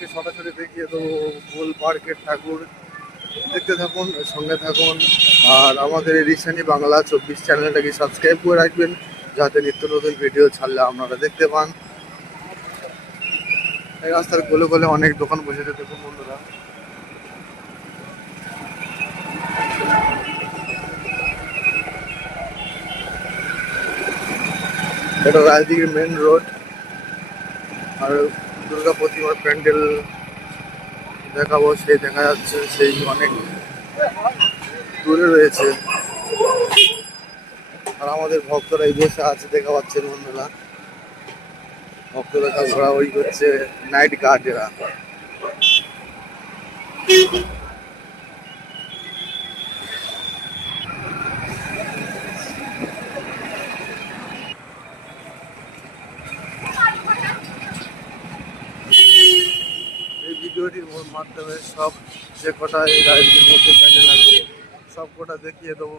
আপনাদেরকে সরাসরি দেখিয়ে দেবো ফুল পার্কের ঠাকুর। দেখতে থাকুন, সঙ্গে থাকুন। আর আমাদের রিসানি বাংলা 24 চ্যানেলটাকে সাবস্ক্রাইব করে রাখবেন, যাতে নিত্য নতুন ভিডিও ছাড়লে আপনারা দেখতে পান। এই রাস্তার গোলে গোলে অনেক দোকান বসেছে, দেখুন বন্ধুরা। এটা রাজদিঘির মেন রোড। আর দুর্গা প্রতিমার প্যান্ডেল দেখাবো, সেই দেখা যাচ্ছে, সেই অনেক দূরে রয়েছে। আর আমাদের ভক্তরা এই বসে আছে, দেখা পাচ্ছেন বন্ধুরা। ভক্তরা সব ঘোরাঘুরি করছে, নাইট গার্ড এরা। এই ভিডিওটির মাধ্যমে সব যে কটা এই রাজনীতির মধ্যে প্যান্ডেল আছে সব কটা দেখিয়ে দেবো।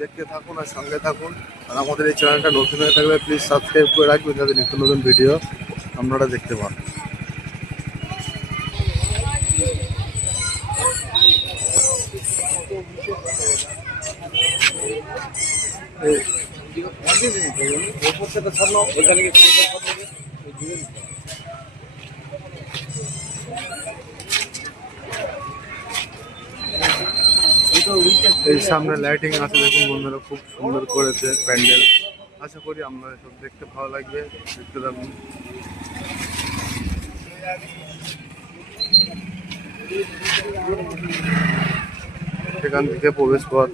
দেখতে থাকুন আর সঙ্গে থাকুন। আর আমাদের এই চ্যানেলটা নতুন হয়ে থাকলে প্লিজ সাবস্ক্রাইব করে রাখবেন, যাতে নিত্য নতুন ভিডিও আপনারা দেখতে পান। এই সামনে লাইটিং আছে, দেখুন বন্ধুরা, খুব সুন্দর করেছে প্যান্ডেল। আশা করি আপনাদের সব দেখতে ভালো লাগবে, দেখতে থাকুন। সেখান থেকে প্রবেশ পথ।